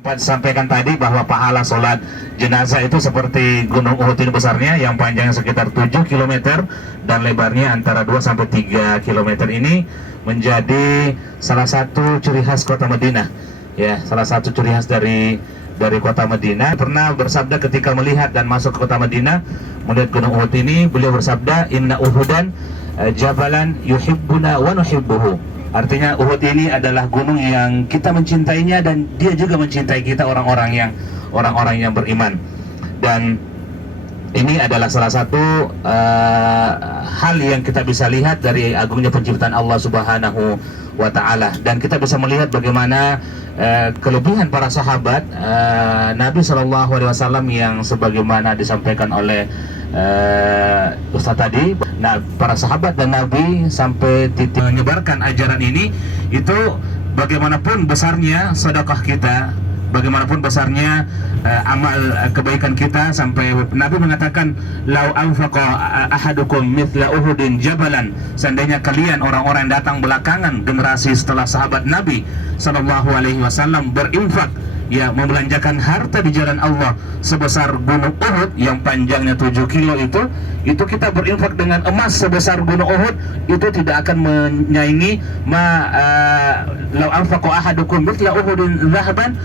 Sampaikan tadi bahwa pahala sholat jenazah itu seperti Gunung Uhud ini besarnya, yang panjangnya sekitar 7 km dan lebarnya antara 2 sampai 3 km. Ini menjadi salah satu ciri khas kota Madinah. Ya, salah satu ciri khas dari kota Madinah. Pernah bersabda ketika melihat dan masuk ke kota Madinah, melihat Gunung Uhud ini, beliau bersabda, "Inna Uhudan jabalan yuhibbuna wa nuhibbuhu." Artinya Uhud ini adalah gunung yang kita mencintainya dan dia juga mencintai kita, orang-orang yang beriman. Dan ini adalah salah satu hal yang kita bisa lihat dari agungnya penciptaan Allah Subhanahu wa Ta'ala. Dan kita bisa melihat bagaimana kelebihan para sahabat Nabi Shallallahu Alaihi Wasallam yang sebagaimana disampaikan oleh Ustaz tadi. Nah, para sahabat dan Nabi sampai titik menyebarkan ajaran ini, itu bagaimanapun besarnya sedekah kita, bagaimanapun besarnya amal kebaikan kita, sampai Nabi mengatakan, "Lau anfaqa ahadukum mithla Uhudin jabalan." Seandainya kalian, orang-orang yang datang belakangan, generasi setelah sahabat Nabi sallallahu alaihi wasallam, berinfak, ya, membelanjakan harta di jalan Allah sebesar Gunung Uhud yang panjangnya 7 kilo itu kita berinfak dengan emas sebesar Gunung Uhud, itu tidak akan menyaingi law anfaqa ahadukum mithla Uhudin dhahaban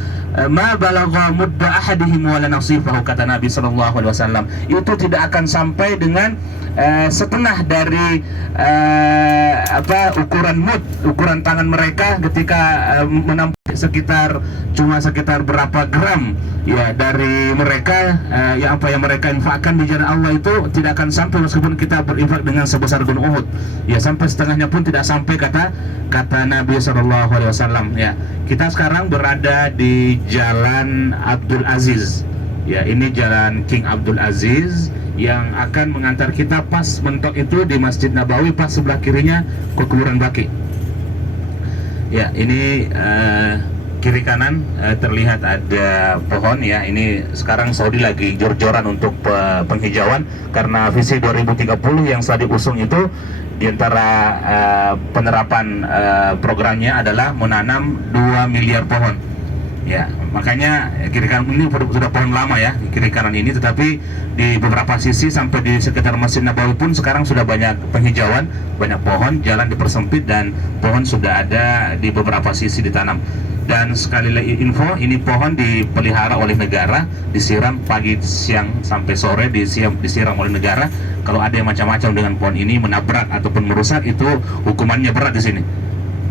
ma balagha mudda ahadihim wala nasifahu, kata Nabi sallallahu alaihi wasallam. Itu tidak akan sampai dengan setengah dari ukuran tangan mereka ketika menampung cuma sekitar berapa gram, ya, dari mereka yang mereka infakkan di jalan Allah, itu tidak akan sampai meskipun kita berinfak dengan sebesar Gunung Uhud, ya, sampai setengahnya pun tidak sampai, kata Nabi Shallallahu Alaihi Wasallam. Ya, kita sekarang berada di Jalan Abdul Aziz, ya, ini Jalan King Abdul Aziz yang akan mengantar kita pas mentok itu di Masjid Nabawi, pas sebelah kirinya kuburan Baqi. Ya, ini kiri kanan terlihat ada pohon, ya. Ini sekarang Saudi lagi jor-joran untuk penghijauan karena visi 2030 yang sudah diusung itu, diantara penerapan programnya adalah menanam 2 miliar pohon. Ya, makanya kiri kanan ini sudah pohon lama, ya, kiri kanan ini, tetapi di beberapa sisi sampai di sekitar Masjid Nabawi pun sekarang sudah banyak penghijauan, banyak pohon, jalan dipersempit dan pohon sudah ada di beberapa sisi ditanam. Dan sekali lagi info, ini pohon dipelihara oleh negara, disiram pagi, siang sampai sore, disiram oleh negara. Kalau ada yang macam-macam dengan pohon ini, menabrak ataupun merusak, itu hukumannya berat di sini.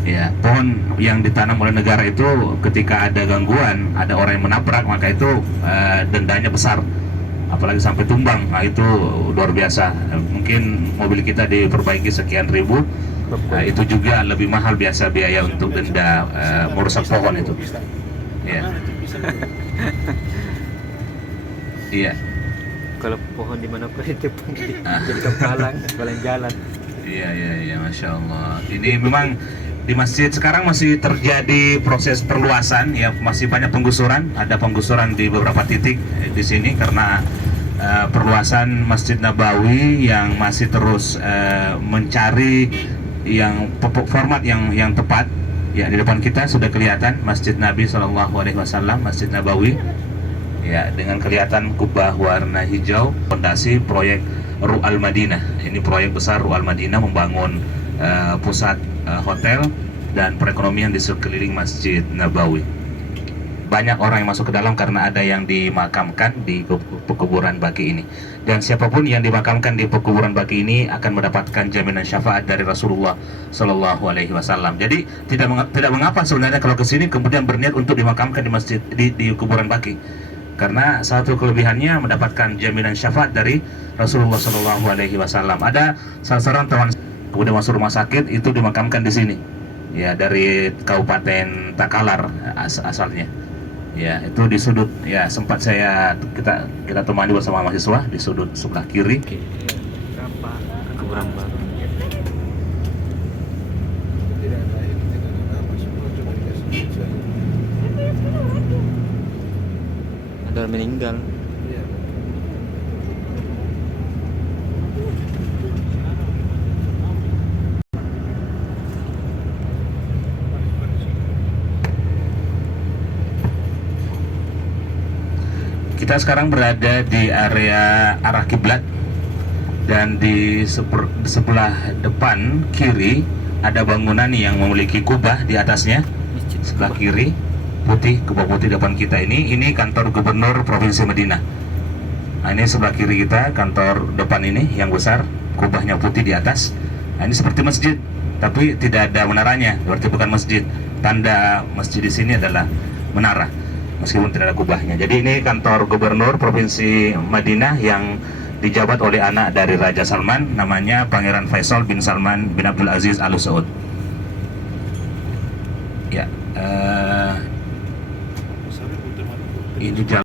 Ya, pohon yang ditanam oleh negara itu ketika ada gangguan, ada orang yang menabrak, maka itu dendanya besar, apalagi sampai tumbang. Nah, itu luar biasa. Mungkin mobil kita diperbaiki sekian ribu, itu juga lebih mahal biasa biaya untuk denda merusak pohon itu. Ya. Iya. Kalau pohon dimanapun itu pun jadi kepalang jalan. Iya, masya Allah. Ini memang di masjid sekarang masih terjadi proses perluasan, ya, masih banyak penggusuran. Ada penggusuran di beberapa titik di sini karena perluasan Masjid Nabawi yang masih terus mencari format yang tepat. Ya, di depan kita sudah kelihatan Masjid Nabi Shallallahu Alaihi Wasallam, Masjid Nabawi, ya, dengan kelihatan kubah warna hijau. Fondasi proyek Ru'al Madinah. Ini proyek besar Ru'al Madinah, membangun pusat hotel dan perekonomian di sekeliling Masjid Nabawi. Banyak orang yang masuk ke dalam karena ada yang dimakamkan di pekuburan Baqi ini. Dan siapapun yang dimakamkan di pekuburan Baqi ini akan mendapatkan jaminan syafaat dari Rasulullah Shallallahu Alaihi Wasallam. Jadi tidak mengapa sebenarnya kalau ke sini kemudian berniat untuk dimakamkan di masjid di kuburan Baqi. Karena satu kelebihannya mendapatkan jaminan syafaat dari Rasulullah Shallallahu Alaihi Wasallam. Ada salah seorang teman kemudian masuk rumah sakit, itu dimakamkan di sini, ya, dari Kabupaten Takalar asalnya. Ya, itu di sudut, ya, sempat kita temani bersama mahasiswa di sudut sebelah kiri. Kuburan Baqi. Ada orang meninggal. Kita sekarang berada di area arah kiblat, dan di sebelah depan kiri ada bangunan yang memiliki kubah di atasnya. Sebelah kiri putih, kubah putih depan kita ini kantor gubernur Provinsi Madinah. Nah, ini sebelah kiri kita kantor depan ini yang besar, kubahnya putih di atas. Nah, ini seperti masjid, tapi tidak ada menaranya, berarti bukan masjid. Tanda masjid di sini adalah menara, meskipun tidak ada kubahnya. Jadi ini kantor gubernur Provinsi Madinah yang dijabat oleh anak dari Raja Salman, namanya Pangeran Faisal bin Salman bin Abdul Aziz Al Saud. Ya, ini jalan